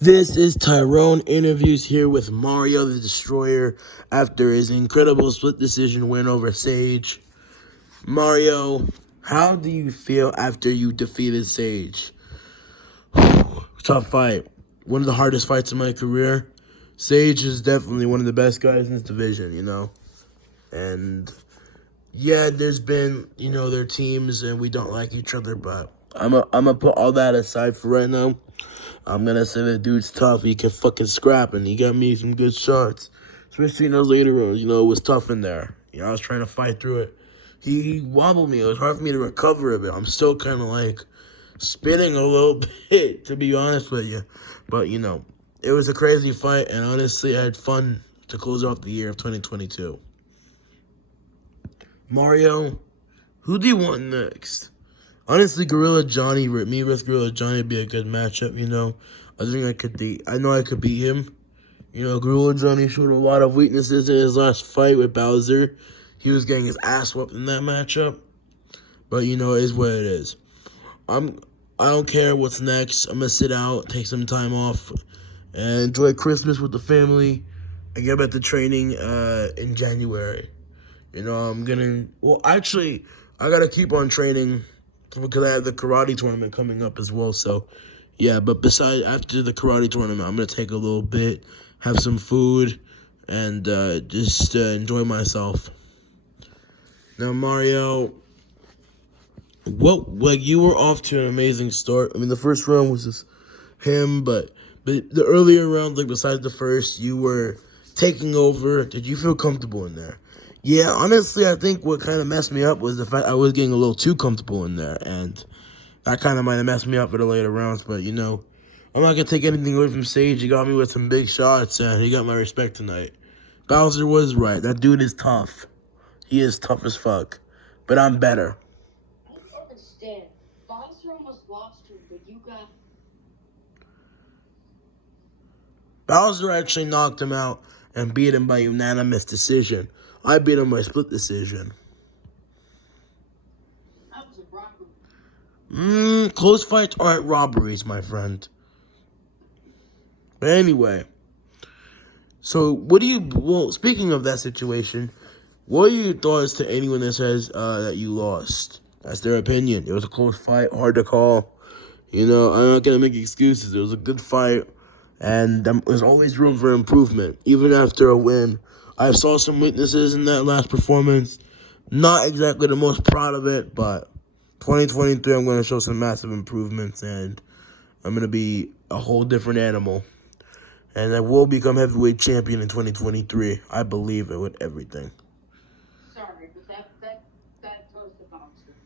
This is Tyrone Interviews here with Mario the Destroyer after his incredible split decision win over Sage. Mario, how do you feel after you defeated Sage? Tough fight. One of the hardest fights in my career. Sage is definitely one of the best guys in this division. And yeah, there's been, their teams and we don't like each other, but I'm gonna put all that aside for right now. I'm gonna say the dude's tough. He can fucking scrap, and he got me some good shots. Especially in those later rounds, it was tough in there. I was trying to fight through it. He wobbled me. It was hard for me to recover a bit. I'm still kind of like spinning a little bit, to be honest with you. But, it was a crazy fight, and honestly, I had fun to close off the year of 2022. Mario, who do you want next? Honestly, Gorilla Johnny, me with Gorilla Johnny would be a good matchup, I think I know I could beat him. Gorilla Johnny showed a lot of weaknesses in his last fight with Bowser. He was getting his ass whooped in that matchup. But, it is what it is. I don't care what's next. I'm going to sit out, take some time off, and enjoy Christmas with the family, and get back to training in January. Actually, I got to keep on training because I have the karate tournament coming up as well. So, yeah, but after the karate tournament, I'm going to take a little bit, have some food, and just enjoy myself. Now, Mario, you were off to an amazing start. I mean, the first round was just him, but the earlier rounds, like besides the first, you were taking over. Did you feel comfortable in there? Yeah, honestly, I think what kind of messed me up was the fact I was getting a little too comfortable in there, and that kind of might have messed me up for the later rounds. But, I'm not going to take anything away from Sage. He got me with some big shots, and he got my respect tonight. Bowser was right. That dude is tough. He is tough as fuck. But I'm better. I don't understand. Bowser almost lost to him, but you got... Bowser actually knocked him out and beat him by unanimous decision. I beat him by split decision. That was a robbery. Close fights aren't robberies, my friend. But anyway, so speaking of that situation, what are your thoughts to anyone that says that you lost? That's their opinion. It was a close fight, hard to call. I'm not going to make excuses. It was a good fight, and there's always room for improvement, even after a win. I saw some weaknesses in that last performance. Not exactly the most proud of it, but 2023, I'm going to show some massive improvements, and I'm going to be a whole different animal. And I will become heavyweight champion in 2023. I believe it with everything. Sorry, but that goes to Bowser.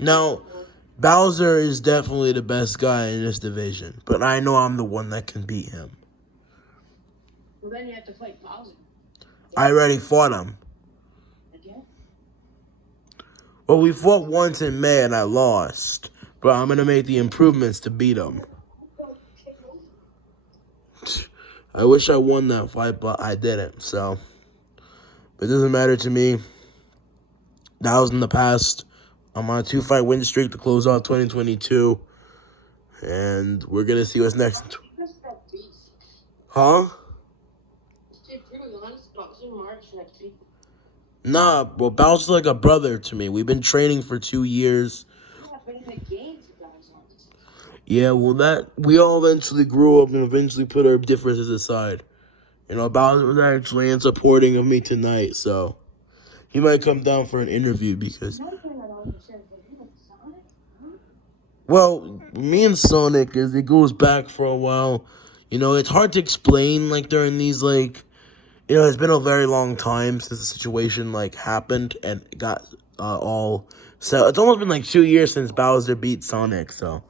Now, Bowser is definitely the best guy in this division, but I know I'm the one that can beat him. Well, then you have to fight Bowser. I already fought him. Again? Well, we fought once in May and I lost, but I'm going to make the improvements to beat him. I wish I won that fight, but I didn't, so. But it doesn't matter to me. That was in the past. I'm on a 2-fight win streak to close out 2022. And we're going to see what's next. Huh? Nah, well, Bowser's like a brother to me. We've been training for 2 years. Yeah, well, we all eventually grew up and eventually put our differences aside. Bowser was actually in supporting of me tonight, so he might come down for an interview because... Well, me and Sonic, it goes back for a while. It's hard to explain, during these, it's been a very long time since the situation, happened and got all... So it's almost been, 2 years since Bowser beat Sonic, so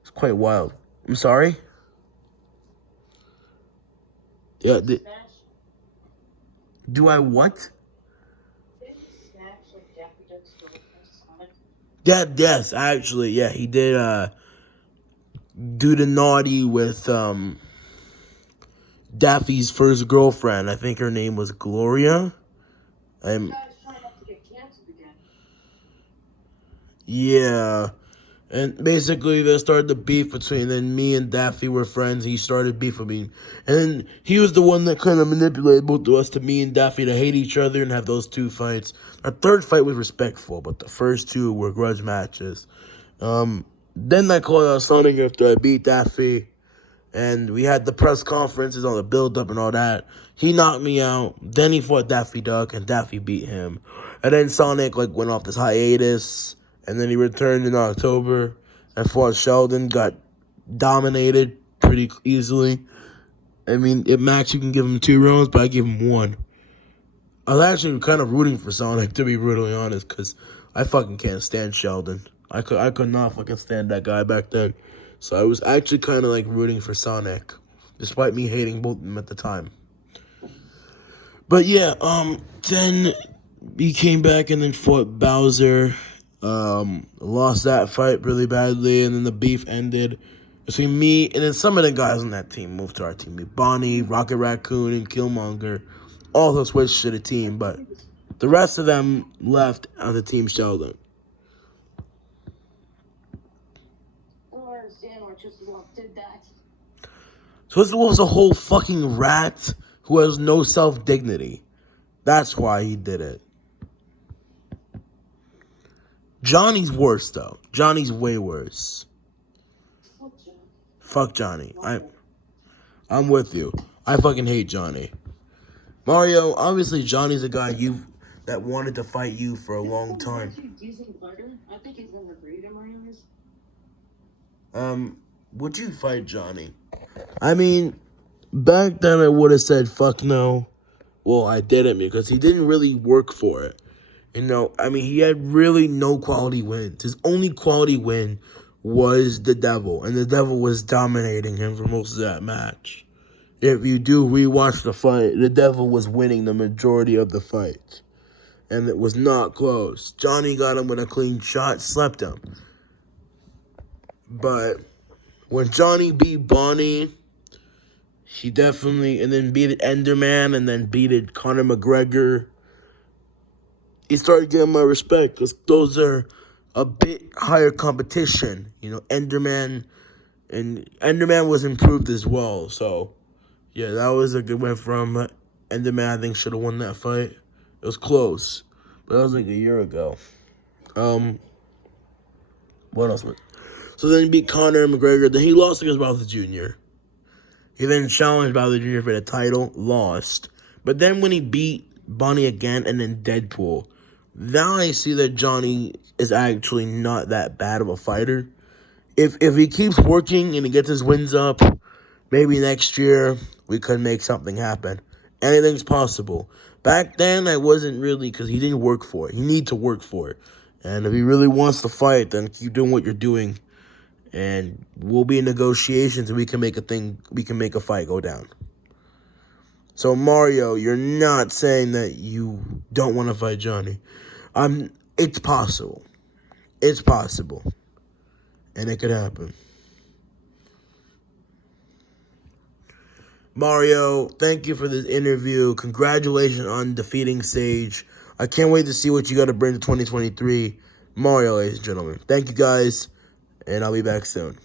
it's quite wild. I'm sorry? Yeah, do I what? Yes, actually, yeah, he did, do the naughty with, Daffy's first girlfriend. I think her name was Gloria. Yeah. And basically, they started the beef between. Then me and Daffy were friends. He started beef with me, and then he was the one that kind of manipulated both of us to me and Daffy to hate each other and have those two fights. Our third fight was respectful, but the first two were grudge matches. Then I called out Sonic after I beat Daffy, and we had the press conferences on the build-up and all that. He knocked me out. Then he fought Daffy Duck, and Daffy beat him. And then Sonic went off this hiatus, and then he returned in October and fought Sheldon. Got dominated pretty easily. I mean, at max you can give him 2 rounds, but I give him 1. I was actually kind of rooting for Sonic, to be brutally honest, because I fucking can't stand Sheldon. I could not fucking stand that guy back then. So I was actually kind of rooting for Sonic, despite me hating both of them at the time. But yeah, then he came back and then fought Bowser. Lost that fight really badly, and then the beef ended between me and then some of the guys on that team moved to our team. Bonnie, Rocket Raccoon, and Killmonger. All those switched to the team, but the rest of them left on the team Sheldon. I don't understand why Twisted Wolf did that. Twisted Wolf's a whole fucking rat who has no self-dignity. That's why he did it. Johnny's worse, though. Johnny's way worse. Fuck Johnny. I'm with you. I fucking hate Johnny. Mario, obviously Johnny's a guy that wanted to fight you for a long time. I think he's gonna agree to Mario's. Would you fight Johnny? I mean, back then I would have said fuck no. Well, I didn't because he didn't really work for it. He had really no quality wins. His only quality win was the Devil, and the Devil was dominating him for most of that match. If you do rewatch the fight, the Devil was winning the majority of the fight, and it was not close. Johnny got him with a clean shot, slept him. But when Johnny beat Bonnie, he definitely, and then beat Enderman, and then beat Conor McGregor, he started getting my respect because those are a bit higher competition. Enderman was improved as well. So, yeah, that was a good win from Enderman. I think should have won that fight. It was close, but that was a year ago. What else? So then he beat Conor McGregor. Then he lost against Bowser Jr. He then challenged Bowser Jr. for the title, lost. But then when he beat Bonnie again and then Deadpool, now I see that Johnny is actually not that bad of a fighter. If he keeps working and he gets his wins up, maybe next year we could make something happen. Anything's possible. Back then I wasn't really, because he didn't work for it. He needs to work for it. And if he really wants to fight, then keep doing what you're doing. And we'll be in negotiations and we can make a fight go down. So Mario, you're not saying that you don't want to fight Johnny. It's possible. It's possible. And it could happen. Mario, thank you for this interview. Congratulations on defeating Sage. I can't wait to see what you got to bring to 2023. Mario, ladies and gentlemen. Thank you guys, and I'll be back soon.